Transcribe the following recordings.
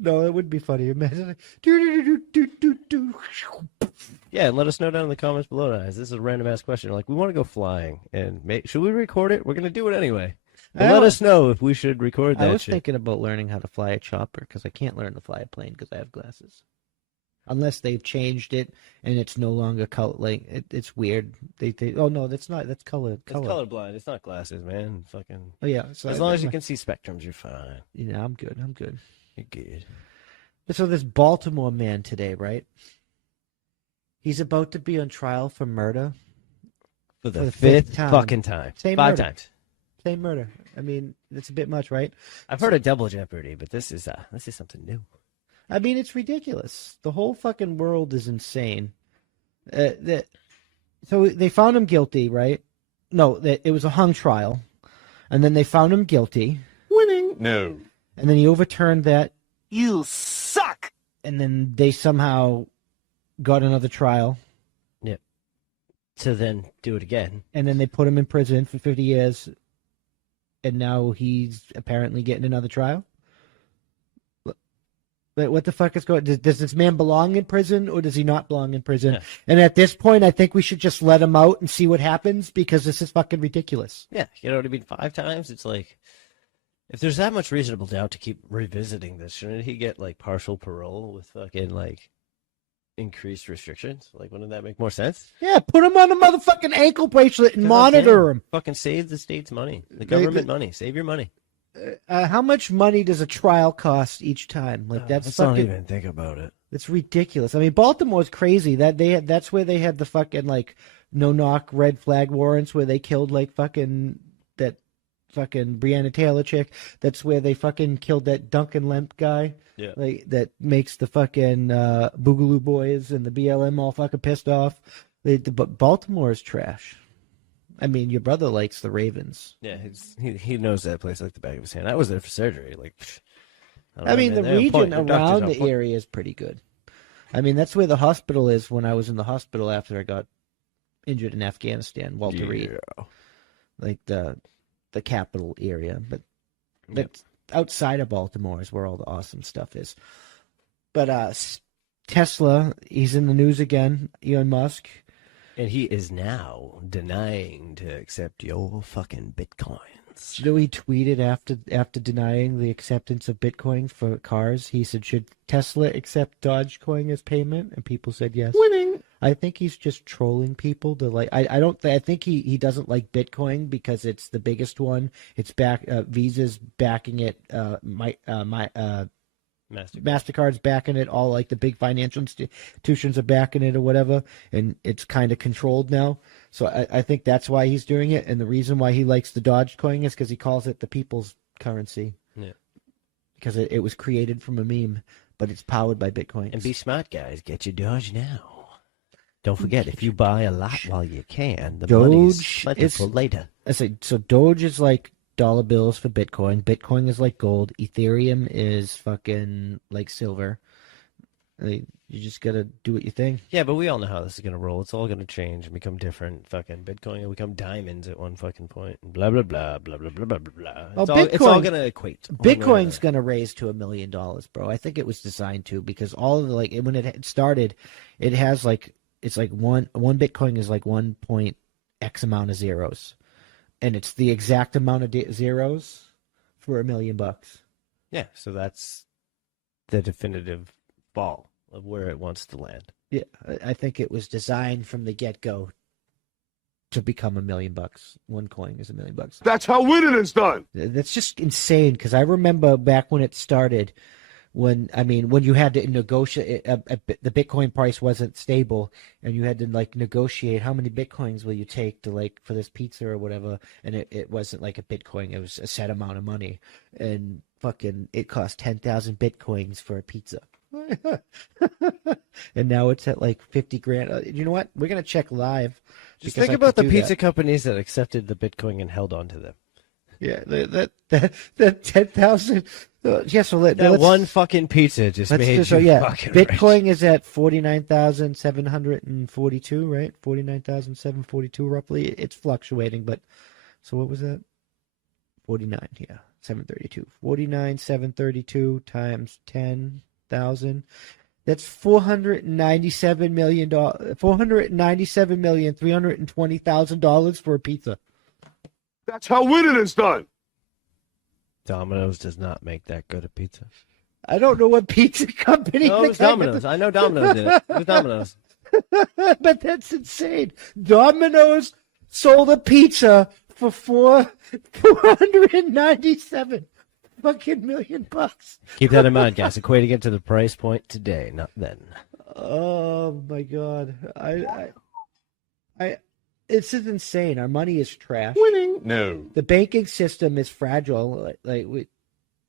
No, it would be funny. Imagine. Yeah, and let us know down in the comments below, guys. This is a random ass question. Like, we want to go flying, and should we record it? We're gonna do it anyway. But let us know if we should record that. I was shit. thinking about learning how to fly a chopper because I can't learn to fly a plane because I have glasses. Unless they've changed it and it's no longer color. Like it's weird. Oh no, that's not. That's color. It's colorblind. It's not glasses, man. Fucking. Oh yeah. So as long as you can see spectrums, you're fine. Yeah, I'm good. I'm good. You're good. So this Baltimore man today, right? He's about to be on trial for murder. For the fifth fucking time. Same 5 murder. times. Same murder. I mean, it's a bit much, right? I've heard of double jeopardy, but this is something new. I mean, it's ridiculous. The whole fucking world is insane. So they found him guilty, right? No, it was a hung trial. And then they found him guilty. Winning. No. And then he overturned that. You suck. And then they somehow got another trial. Yeah. To then do it again. And then they put him in prison for 50 years. And now he's apparently getting another trial. But what the fuck is going on? Does this man belong in prison or does he not belong in prison? Yeah. And at this point, I think we should just let him out and see what happens because this is fucking ridiculous. Yeah. You know what I mean? 5 times? It's like, if there's that much reasonable doubt to keep revisiting this, shouldn't he get, like, partial parole with fucking, like, increased restrictions? Like, wouldn't that make more sense? Yeah, put him on a motherfucking ankle bracelet and monitor him. Fucking save the state's money. The government money. Save your money. How much money does a trial cost each time? Like let's not even think about it. It's ridiculous. I mean, Baltimore's crazy. That's where they had the fucking like no knock red flag warrants where they killed like fucking that fucking Breonna Taylor chick. That's where they fucking killed that Duncan Lemp guy. Yeah. Like that makes the fucking Boogaloo Boys and the BLM all fucking pissed off. But Baltimore is trash. I mean, your brother likes the Ravens. Yeah, he knows that place like the back of his hand. I was there for surgery. Like, I mean, the region around the area is pretty good. I mean, that's where the hospital is when I was in the hospital after I got injured in Afghanistan, Walter Reed. Like the capital area. But outside of Baltimore is where all the awesome stuff is. But Tesla, he's in the news again, Elon Musk. And he is now denying to accept your fucking bitcoins. You know, he tweeted after denying the acceptance of Bitcoin for cars. He said, "Should Tesla accept Dogecoin as payment?" And people said yes. Winning. I think he's just trolling people to like. I think he doesn't like Bitcoin because it's the biggest one. It's back. Visa's backing it. MasterCard's backing it, all like the big financial institutions are backing it or whatever, and it's kind of controlled now. So I think that's why he's doing it, and the reason why he likes the Dogecoin is because he calls it the people's currency. Yeah. Because it was created from a meme, but it's powered by Bitcoin. And be smart, guys. Get your Doge now. Don't forget, if you buy a lot while you can, the money's plentiful later. I say, so Doge is like dollar bills for Bitcoin. Bitcoin is like gold. Ethereum is fucking like silver. You just gotta do what you think. Yeah, but we all know how this is gonna roll. It's all gonna change and become different. Fucking Bitcoin will become diamonds at one fucking point. Blah blah blah blah blah blah blah blah. It's all gonna equate. Bitcoin's gonna raise to $1 million, bro. I think it was designed to because all of the like when it started, it has like it's like one Bitcoin is like 1 point X amount of zeros. And it's the exact amount of zeros for $1 million. Yeah, so that's the definitive ball of where it wants to land. Yeah, I think it was designed from the get-go to become $1 million. One coin is $1 million. That's how winning is done. That's just insane because I remember back when it started. When you had to negotiate, the Bitcoin price wasn't stable, and you had to like negotiate how many Bitcoins will you take to like for this pizza or whatever, and it wasn't like a Bitcoin; it was a set amount of money, and fucking it cost 10,000 Bitcoins for a pizza, and now it's at like 50 grand. You know what? We're gonna check live. Just think about the pizza companies that accepted the Bitcoin and held on to them. Yeah, that 10,000. Yeah, so that one fucking pizza just made you fucking Bitcoin rich. is at 49,742, right? 49,742 roughly. It's fluctuating, but so what was that? 49, yeah. 732. 49,732 times 10,000. That's $497 million. $497,320,000 for a pizza. That's how winning is done. Domino's does not make that good a pizza. I don't know what pizza company. No, it was Domino's. I know Domino's did it. It was Domino's. But that's insane. Domino's sold a pizza for $497 fucking million bucks. Keep that in mind, guys. Equating it to the price point today, not then. Oh my god. It's just insane. Our money is trash. Winning? No. The banking system is fragile. Like we've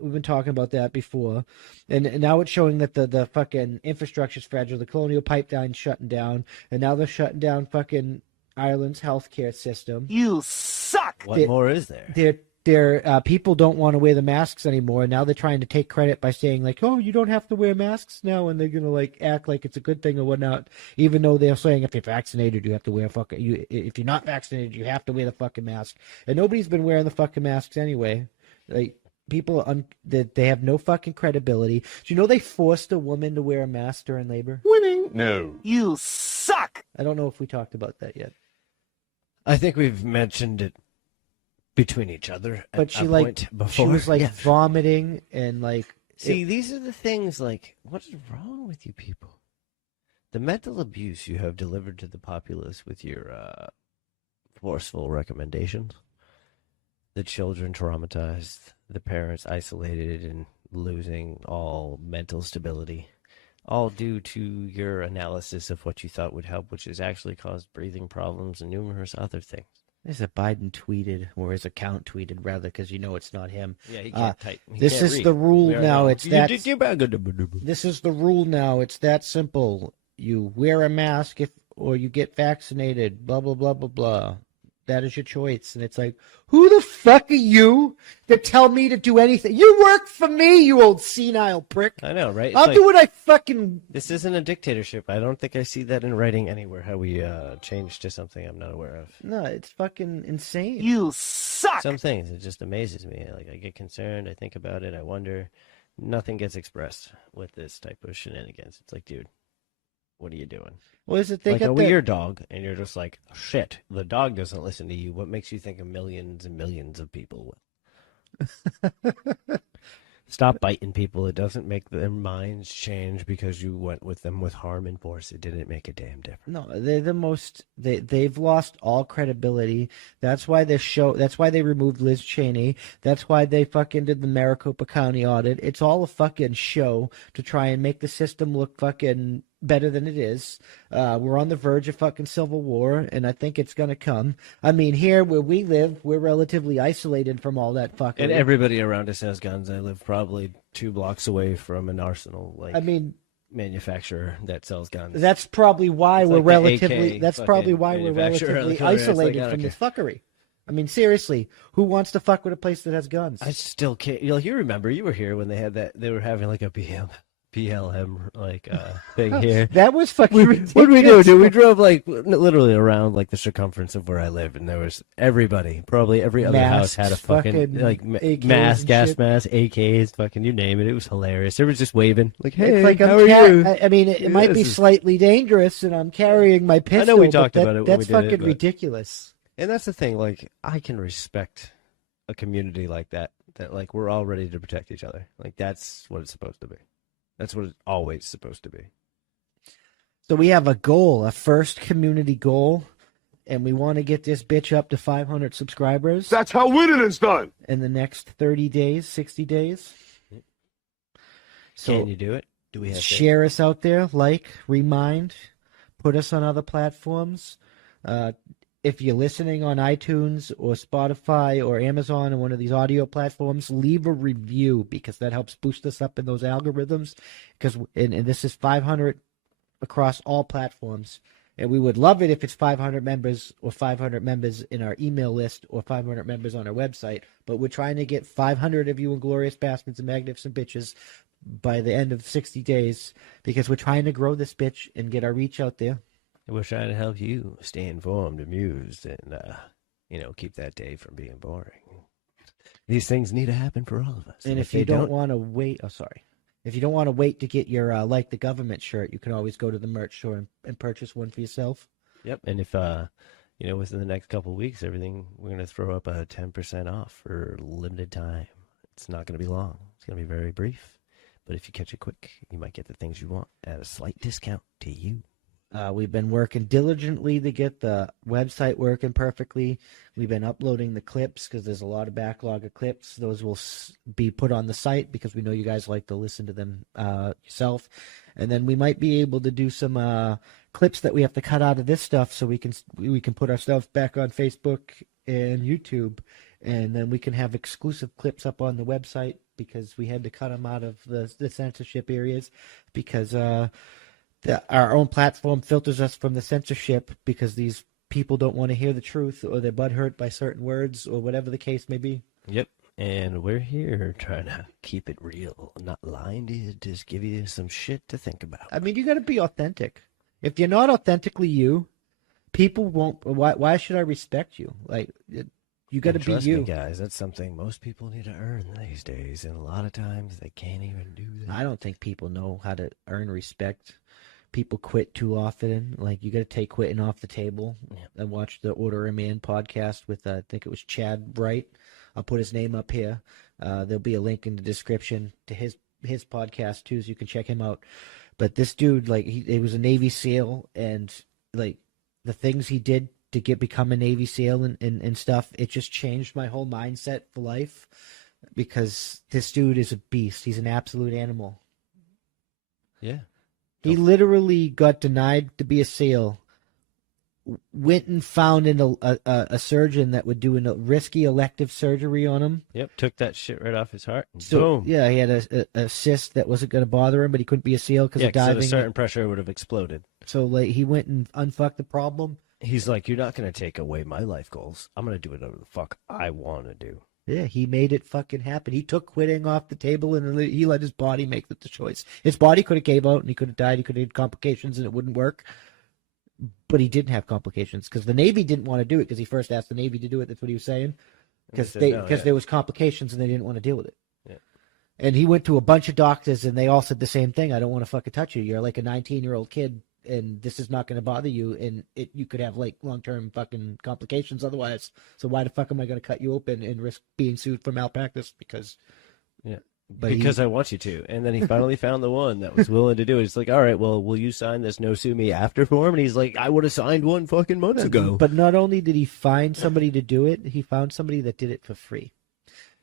been talking about that before, and now it's showing that the fucking infrastructure is fragile. The Colonial Pipeline's shutting down, and now they're shutting down fucking Ireland's healthcare system. You suck. What more is there? Their people don't want to wear the masks anymore. Now they're trying to take credit by saying like, "Oh, you don't have to wear masks now," and they're gonna like act like it's a good thing or whatnot. Even though they're saying if you're vaccinated, you have to wear if you're not vaccinated, you have to wear the fucking mask. And nobody's been wearing the fucking masks anyway. Like people they have no fucking credibility. Do you know they forced a woman to wear a mask during labor? Winning? No. You suck. I don't know if we talked about that yet. I think we've mentioned it between each other. But she was like vomiting and like. See, these are the things like, what is wrong with you people? The mental abuse you have delivered to the populace with your forceful recommendations. The children traumatized, the parents isolated and losing all mental stability. All due to your analysis of what you thought would help, which has actually caused breathing problems and numerous other things. There's a Biden tweeted, or his account tweeted, rather, because you know it's not him. Yeah, he can't type. This is the rule now. It's that. This is the rule now. It's that simple. You wear a mask or you get vaccinated. Blah blah blah blah blah. That is your choice. And it's like, who the fuck are you to tell me to do anything? You work for me, you old senile prick. I know, right? I'll do what I fucking... This isn't a dictatorship. I don't think I see that in writing anywhere, how we change to something I'm not aware of. No, it's fucking insane. You suck! Some things, it just amazes me. Like, I get concerned, I think about it, I wonder. Nothing gets expressed with this type of shenanigans. It's like, dude, what are you doing? Well, is it like your dog, and you're just like, shit, the dog doesn't listen to you. What makes you think millions and millions of people will? Stop biting people. It doesn't make their minds change because you went with them with harm and force. It didn't make a damn difference. No, they're the most. They've lost all credibility. That's why That's why they removed Liz Cheney. That's why they fucking did the Maricopa County audit. It's all a fucking show to try and make the system look fucking better than it is. We're on the verge of fucking civil war, and I think it's gonna come. I mean, here where we live, we're relatively isolated from all that fucking. And everybody around us has guns. I live probably 2 blocks away from an arsenal, manufacturer that sells guns. That's probably why we're relatively. That's probably why we're relatively isolated from this fuckery. I mean, seriously, who wants to fuck with a place that has guns? I still can't. You remember you were here when they had that. They were having like a BLM thing here. That was fucking ridiculous. What did we do? Dude, we drove like literally around like the circumference of where I live, and there was everybody. Probably every other house had a fucking like mask, gas mask, AKs, fucking you name it. It was hilarious. They were just waving like, "Hey, it's like, how are you?" I mean, it might be slightly dangerous, and I'm carrying my pistol. I know we talked about it. That's fucking ridiculous. And that's the thing. Like, I can respect a community like that. That like we're all ready to protect each other. Like that's what it's supposed to be. That's what it's always supposed to be. So we have a goal, a first community goal, and we want to get this bitch up to 500 subscribers. That's how winning is done. In the next 30 days, 60 days. So can you do it? Do we have share us out there, remind, put us on other platforms. If you're listening on iTunes or Spotify or Amazon or one of these audio platforms, leave a review because that helps boost us up in those algorithms. And this is 500 across all platforms. And we would love it if it's 500 members or 500 members in our email list or 500 members on our website. But we're trying to get 500 of you Inglorious Bastards and Magnificent Bitches by the end of 60 days because we're trying to grow this bitch and get our reach out there. We're trying to help you stay informed, amused, and, keep that day from being boring. These things need to happen for all of us. And if you don't want to wait, if you don't want to wait to get your like the government shirt, you can always go to the merch store and purchase one for yourself. Yep. And if within the next couple of weeks, everything we're gonna throw up a 10% off for limited time. It's not gonna be long. It's gonna be very brief. But if you catch it quick, you might get the things you want at a slight discount to you. We've been working diligently to get the website working perfectly. We've been uploading the clips because there's a lot of backlog of clips. Those will be put on the site because we know you guys like to listen to them yourself. And then we might be able to do some clips that we have to cut out of this stuff so we can put our stuff back on Facebook and YouTube. And then we can have exclusive clips up on the website because we had to cut them out of the censorship areas because our own platform filters us from the censorship because these people don't want to hear the truth or they're butthurt by certain words or whatever the case may be. Yep. And we're here trying to keep it real, not lying to you, just give you some shit to think about. I mean, you got to be authentic. If you're not authentically you, people won't. Why should I respect you? Like, you got to be you. Me, guys, that's something most people need to earn these days. And a lot of times they can't even do that. I don't think people know how to earn respect. People quit too often. Like, you got to take quitting off the table. I watched the Order a Man podcast with, I think it was Chad Bright. I'll put his name up here. There'll be a link in the description to his podcast too, so you can check him out. But this dude, like, he was a Navy SEAL, and like the things he did to become a Navy SEAL and stuff, it just changed my whole mindset for life. Because this dude is a beast. He's an absolute animal. Yeah. He literally got denied to be a SEAL, went and found a surgeon that would do a risky elective surgery on him. Yep, took that shit right off his heart. And so, boom. Yeah, he had a cyst that wasn't going to bother him, but he couldn't be a SEAL because of diving. At a certain pressure would have exploded. So like he went and unfucked the problem. He's like, you're not going to take away my life goals. I'm going to do whatever the fuck I want to do. Yeah, he made it fucking happen. He took quitting off the table and he let his body make the choice. His body could have gave out and he could have died. He could have had complications and it wouldn't work. But he didn't have complications because the Navy didn't want to do it because he first asked the Navy to do it. That's what he was saying. Because there was complications and they didn't want to deal with it. Yeah. And he went to a bunch of doctors and they all said the same thing. I don't want to fucking touch you. You're like a 19-year-old kid and this is not going to bother you. And you could have like long-term fucking complications otherwise. So why the fuck am I going to cut you open and risk being sued for malpractice? Because I want you to. And then he finally found the one that was willing to do it. It's like, all right, well, will you sign this no sue me after form? And he's like, I would have signed one fucking months ago. But not only did he find somebody to do it, he found somebody that did it for free.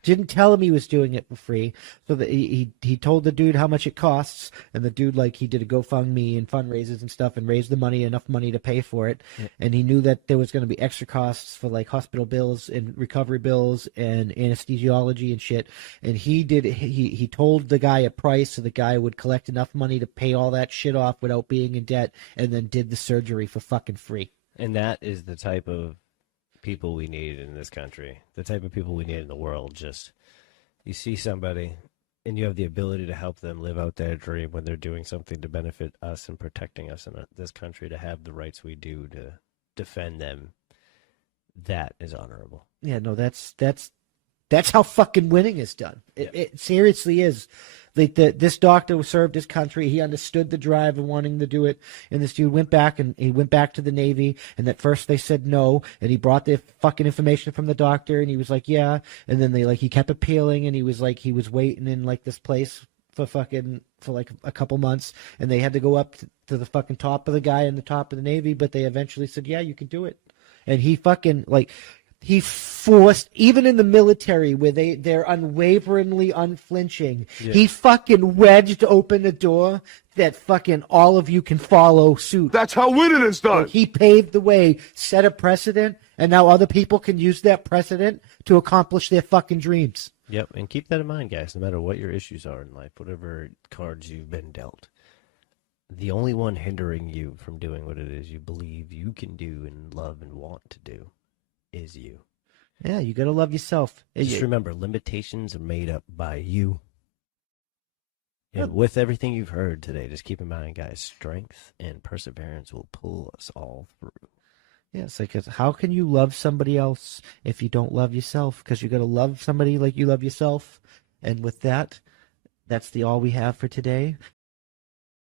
Didn't tell him he was doing it for free. So that he told the dude how much it costs, and the dude, like, he did a GoFundMe and fundraisers and stuff and raised the money, enough money to pay for it. Yeah. And he knew that there was going to be extra costs for like hospital bills and recovery bills and anesthesiology and shit. And he told the guy a price so the guy would collect enough money to pay all that shit off without being in debt, and then did the surgery for fucking free. And that is the type of people we need in this country, the type of people we need in the world. Just, you see somebody and you have the ability to help them live out their dream when they're doing something to benefit us and protecting us in this country, to have the rights we do to defend them. That is honorable. Yeah, no, that's how fucking winning is done. It seriously is. Like this doctor served his country. He understood the drive of wanting to do it. And this dude went back to the Navy. And at first they said no. And he brought the fucking information from the doctor. And he was like, yeah. And then he kept appealing. And he was waiting in like this place for like a couple months. And they had to go up to the fucking top of the guy in the top of the Navy. But they eventually said, yeah, you can do it. And he fucking he forced, even in the military where they're unwaveringly unflinching, he fucking wedged open a door that fucking all of you can follow suit. That's how winning is done. He paved the way, set a precedent, and now other people can use that precedent to accomplish their fucking dreams. Yep, and keep that in mind, guys, no matter what your issues are in life, whatever cards you've been dealt. The only one hindering you from doing what it is you believe you can do and love and want to do is you. Yeah, you gotta love yourself. Just remember, limitations are made up by you. And with everything you've heard today, just keep in mind, guys, strength and perseverance will pull us all through. Yeah, it's like, how can you love somebody else if you don't love yourself? Because you got to love somebody like you love yourself. And with that, that's all we have for today.